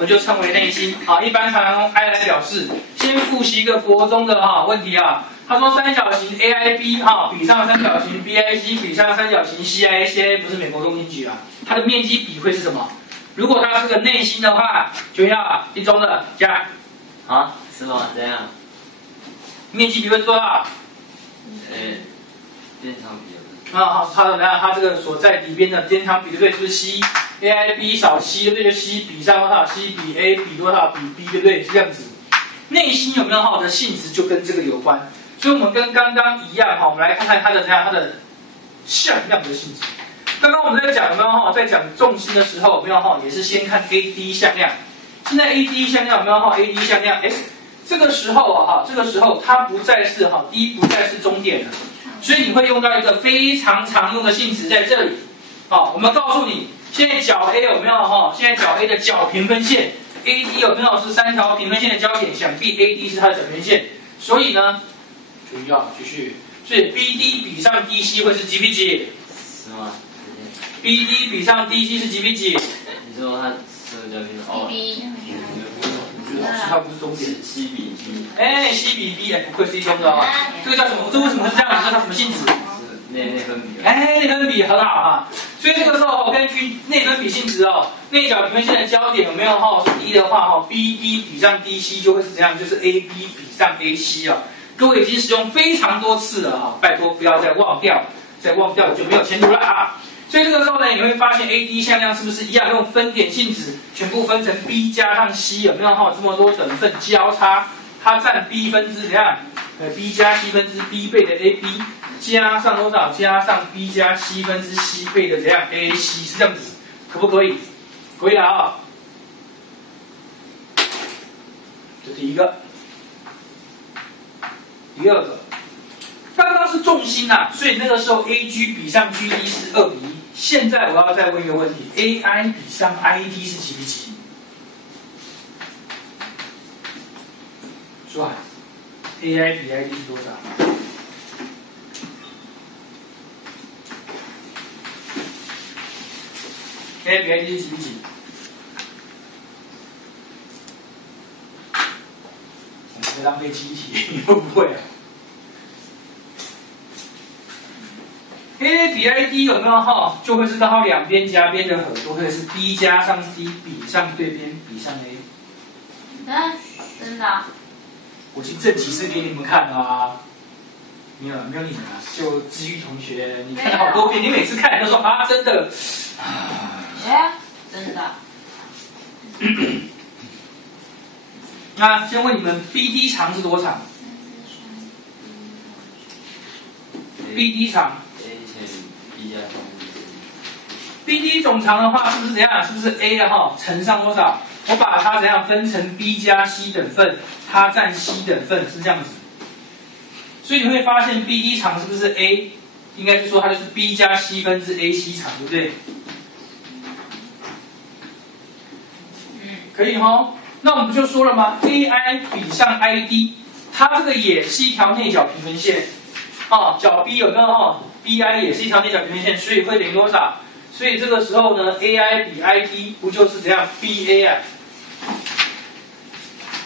我们就称为内心。好，一般常用 I 来表示。先复习一个国中的问题啊。他说三角形 AIB 比上三角形 BIC 比上三角形 CIA 不是美国中心局啊，它的面积比会是什么？如果它是个内心的话，就要一中的加。啊，是吗？这样。面积比会是多少？电长比。好，它怎么样？它这个所在底边的电长比对不对？是不是 C？AIB 少 C 对不对？就 C 比上多少 ？C 比 A 比多少？比 B 对不对？是这样子。内心有没有的性质就跟这个有关。所以我们跟刚刚一样我们来看看它的它的向量的性质。刚刚我们在讲有没有在讲重心的时候有没有也是先看 AD 向量。现在 AD 向量有没有AD 向量？这个时候这个时候它不再是D 不再是终点了，所以你会用到一个非常常用的性质在这里。我们告诉你，现在角 A 有没有现在角 A 的角平分线 AD 有没有是3条平分线的交点？想必 AD 是它的角平分线，所以呢。注意继续，所以 BD 比上 DC 会是几比几？是吗 ？BD 比上 DC 是几比几？你说它是角平哦。B。老师它不是终点。C 比 B。C 比 B，不愧是一中的这个叫什么？这为什么是这样子？这叫什么性质？是内分比。内分比很好所以这个时候根据内分比性质内角平分线的交点有没有是一的话BD 比上 DC 就会是怎样？就是 AB 比上 AC 各位已经使用非常多次了拜托不要再忘掉，再忘掉就没有前途了所以这个时候呢，你会发现 AD 向量是不是一样用分点性质，全部分成 B 加上 C 有没有这么多等份交叉，它占 B 分之怎样？B 加 C 分之 B 倍的 AB 加上多少？加上 B 加 C 分之 C 倍的怎样 ？AC 是这样子，可不可以？可以了这第一个。第二个，刚刚是重心所以那个时候 AG 比上 GD 是2比1。现在我要再问一个问题 ：AI 比上 IT 是几比几？说，AI 比 IT 是多少？AI 比 IT 是几比几？我们在浪费记忆体，你会不会？A 比 ID 有没有就会是刚好两边夹边的和，都会是 B 加上 C 比上对边比上 A。真的？我已经正题是给你们看了没有你们就知玉同学，你看了好多遍，你每次看都说真的。真的。那先问你们 BD 长是多长？BD 长。BD 总长的话是不是怎样？是不是 A 乘上多少？我把它怎样分成 B 加 C 等份，它占 C 等份是这样子。所以你会发现 BD 长是不是 A？ 应该是说它就是 B 加 C 分之 AC 长，对不对？可以那我们不就说了吗 ？AI 比上 ID， 它这个也是一条内角平分线角 B 有没有BI 也是一条内角平分线，所以会等于多少？所以这个时候呢 ，AI 比 ID 不就是怎样 BA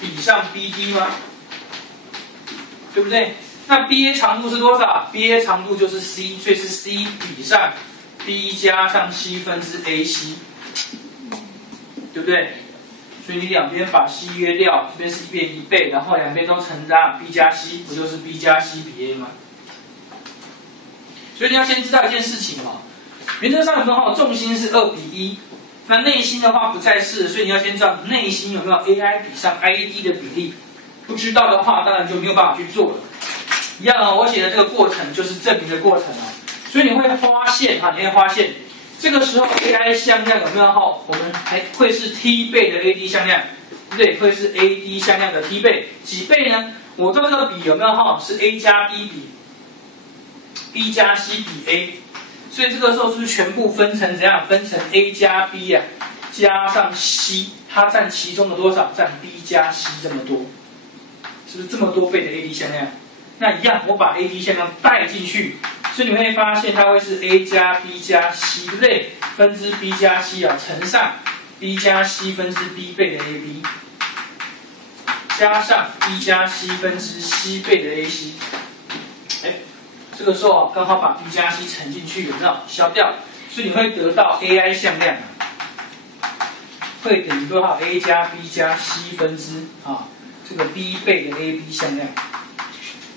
比上 BD 吗？对不对？那 BA 长度是多少 ？BA 长度就是 C， 所以是 C 比上 B 加上 C 分之 AC， 对不对？所以你两边把 C 约掉，这边是变1倍，然后两边都乘上 B 加 C， 不就是 B 加 C 比 A 吗？所以你要先知道一件事情原则上有没有重心是2比1，那内心的话不再是，所以你要先知道内心有没有 AI 比上 ID 的比例。不知道的话，当然就没有办法去做了。一样我写的这个过程就是证明的过程所以你会发现这个时候 AI 向量有没有我们还会是 T 倍的 AD 向量，对，会是 AD 向量的 T 倍，几倍呢？我做这个比有没有是 A 加 B 比 B 加 C 比 A， 所以这个时候是不是全部分成怎样？分成 A 加 B 加上 C， 它占其中的多少？占 B 加 C 这么多，是不是这么多倍的 AD 向量？那一样，我把 AD 向量带进去，所以你会发现它会是 A 加 B 加 C， 对不对？分之 B 加 C乘上 b 加 c 分之 b 倍的 ab， 加上 b 加 c 分之 c 倍的 ac。这个时候刚好把 b 加 c 乘进去，有没有消掉？所以你会得到 ai 向量会等于多少 ？a 加 b 加 c 分之这个 b 倍的 ab 向量，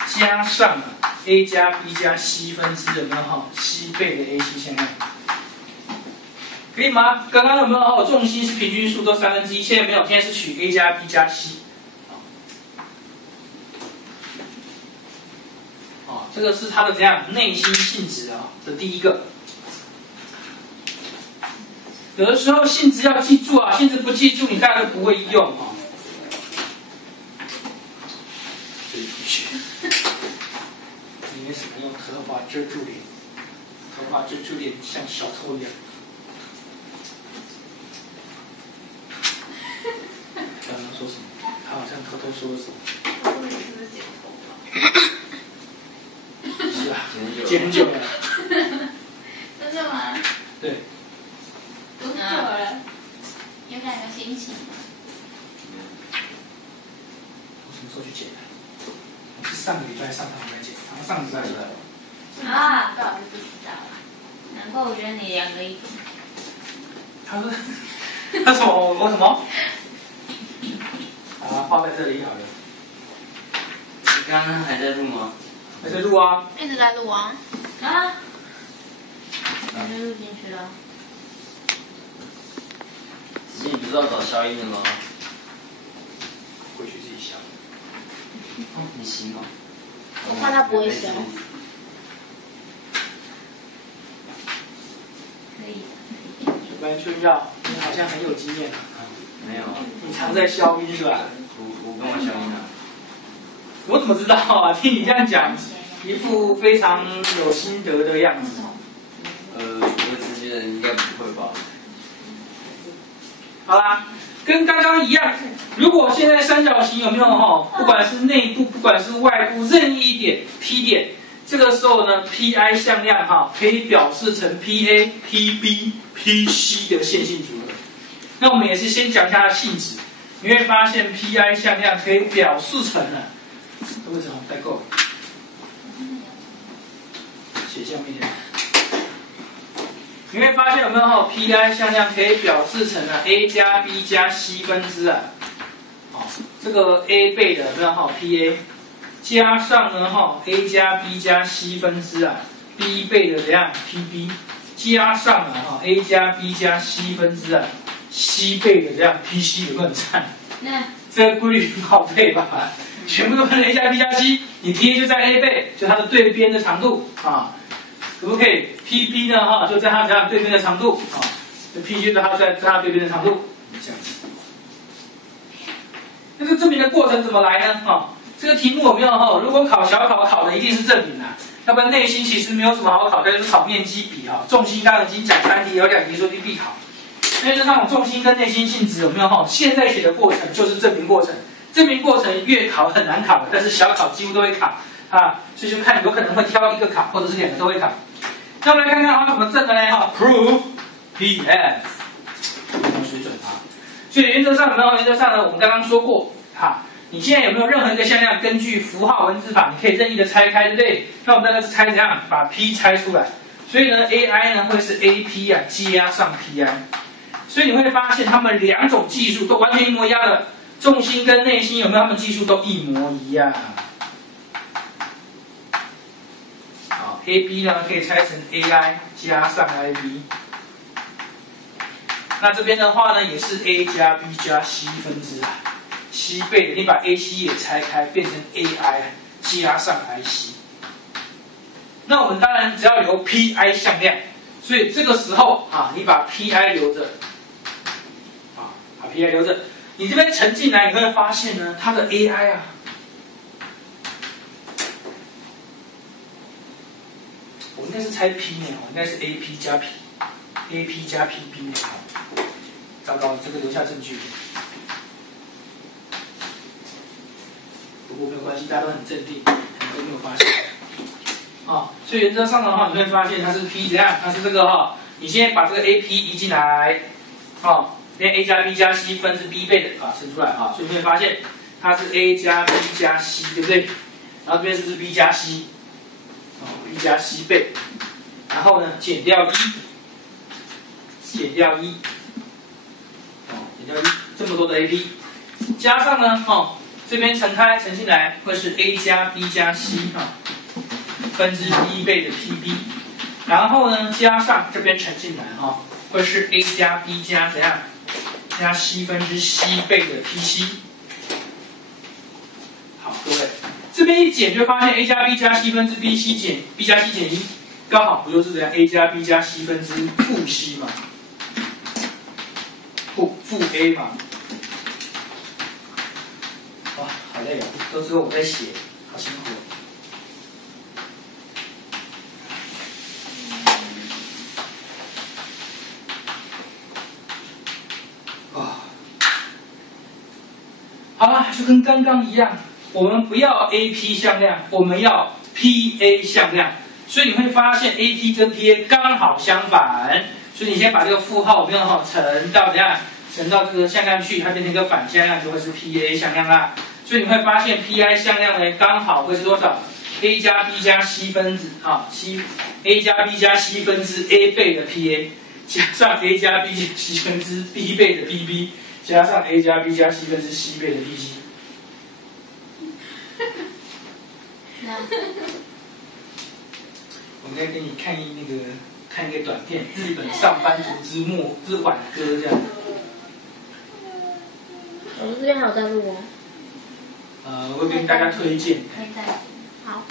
加上a 加 b 加 c 分之有没有c 倍的 ac 向量？可以吗？刚刚有没有重心是平均数都1/3，现在没有，现在是取 a 加 b 加 c。这个是它的怎样内心性质的第一个。有的时候性质要记住性质不记住你大概都不会用这一学，你也喜欢用头发遮住脸，头发遮住脸像小偷一样。刚刚说什么？他好像偷偷说了什么？他说你是不是剪头发？是啊，剪很久了。真的吗？对。多久了？有哪个心情吗？我什么时候去剪的？是上个礼拜上堂来剪，然后上个礼拜来。啊，不好意思，不知道了。难怪我觉得你凉了一点。他说，他什么？我什么？放在这里好了。你刚刚还在录吗？还在录啊。一直在录啊。啊。已经录进去了。你不是要找消音的吗？回去自己消。你行吗？我怕他不会消。可以。完全要，你好像很有经验。没有啊。你常在消音是吧？我跟我消音啊。我怎么知道啊？听你这样讲，一副非常有心得的样子。我只觉得应该不会吧。好啦，跟刚刚一样，如果现在三角形有没有不管是内部，不管是外部，任意一点 P 点，这个时候呢 ，Pi 向量可以表示成 PA、PB、PC 的线性组合。那我们也是先讲一下它的性质，你会发现 Pi 向量可以表示成这位置带够了，写下面一点。你会发现有没有Pi 向量可以表示成a 加 b 加 c 分之这个 a 倍的有没有Pa 加上呢a 加 b 加 c 分之b 倍的怎样 Pb 加上a 加 b 加 c 分之c 倍的这样 Pc 有没有很赞？这个规律很好背吧？全部都分 a 加 b 加 c， 你 Pa 就在 a 倍，就它的对边的长度可不可以 ？Pb 呢就在它这样对边的长度这 P 就在它对边的长度，这样子。那这证明的过程怎么来呢？这个题目有没有如果小考的一定是证明要不然内心其实没有什么好考，就是考面积比重心刚刚已经讲3题，有2题说去必考。因为这种重心跟内心性质有没有现在写的过程就是证明过程，证明过程月考很难考，但是小考几乎都会考所以就看有可能会挑一个考，或者是2个都会考。那我们来看看它怎么证的呢？Proof PF， 水准所以原则上有没有？原则上呢，我们刚刚说过你现在有没有任何一个向量根据符号文字法，你可以任意的拆开，对不对？那我们大概是拆怎样？把 P 拆出来，所以呢 AI 呢会是 AP 加上 PI， 所以你会发现它们2种技术都完全一模一样的，重心跟内心有没有？它们技术都一模一样。AB 呢可以拆成 AI 加上 IB， 那这边的话呢也是 A 加 B 加 C 分之C 倍的，你把 AC 也拆开变成 AI 加上 IC。那我们当然只要留 Pi 向量，所以这个时候你把 Pi 留着，把 Pi 留着，你这边乘进来，你会发现呢，它的 AI 我应该是猜 P 呢，应该是 AP 加 P，AP 加 PB 呢。糟糕，这个留下证据。不过没有关系，大家都很镇定，都没有发现。所以原则上的话，你会发现它是 P 怎样？它是这个你现在把这个 AP 移进来，因为 a 加 b 加 c 分之 b 倍的啊，乘出来啊，所以你会发现它是 a 加 b 加 c， 对不对？然后这边是不是 b 加 c？ b 加 c 倍，然后呢减掉1，减掉1，减掉1，这么多的 ab， 加上呢这边乘进来会是 a 加 b 加 c 分之 b 倍的 pb， 然后呢加上这边乘进来会是 a 加 b 加怎样？加 c 分之 c 倍的 pc。好，各位，这边一减就发现 a 加 b 加 c 分之 bc 减 b 加 c 减1，刚好不就是这样 a 加 b 加 c 分之负 c 嘛？负 a 嘛？哇，好累哦，都是我在写，好辛苦哦。好了，就跟刚刚一样，我们不要 AP 向量，我们要 PA 向量。所以你会发现 AP 跟 PA 刚好相反。所以你先把这个负号我们用乘到怎样？乘到这个向量去，它变成一个反向量，就会是 PA 向量啦。所以你会发现 PI 向量呢，刚好会是多少 ？A 加 B 加 C 分子A 加 B 加 C 分之 A 倍的 PA， 加上 A 加 B 加 C 分之 B 倍的 PB， 加上 A 加 B 加 C 分之 C 倍的 PC。我应该给你看一个短片，日本上班族之挽歌这样。我们这边还有在录哦。我会跟大家推荐。可以再好。